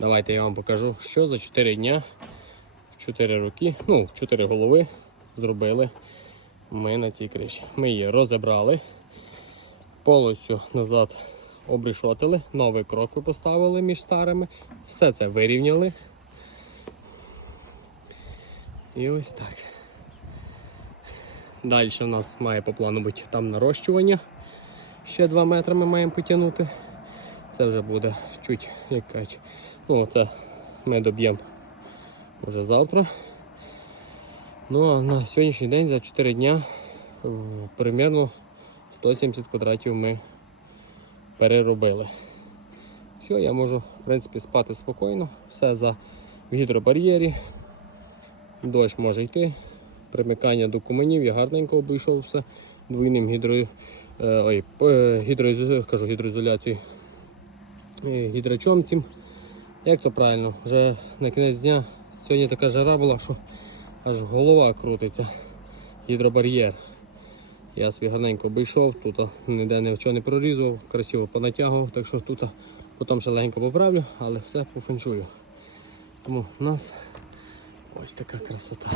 Давайте я вам покажу, що за 4 дня, 4 роки, ну, 4 голови зробили ми на цій криші. Ми її розібрали, повністю назад обрішотили, новий крок поставили між старими, все це вирівняли. І ось так. Далі в нас має по плану бути там нарощування. Ще 2 метри ми маємо потягнути. Це вже буде чуть як. Ну, це ми доб'ємо вже завтра. Ну а на сьогоднішній день за 4 дня е, примерно 170 квадратів ми переробили. Все, я можу в принципі спати спокійно, все за в гідробар'єрі. Дощ може йти. Примикання до куменів, я гарненько обійшов все двойним гідро, е, ой, е, гідроізо, кажу, гідроізоляцією гідрачом цим. Як то правильно, вже на кінець дня сьогодні така жара була, що аж голова крутиться. Гідробар'єр. Я собі гарненько обійшов, тут ніде нічого не прорізував, красиво понатягував, так що тут потім ще легенько поправлю, але все пофеншую. Тому у нас ось така красота.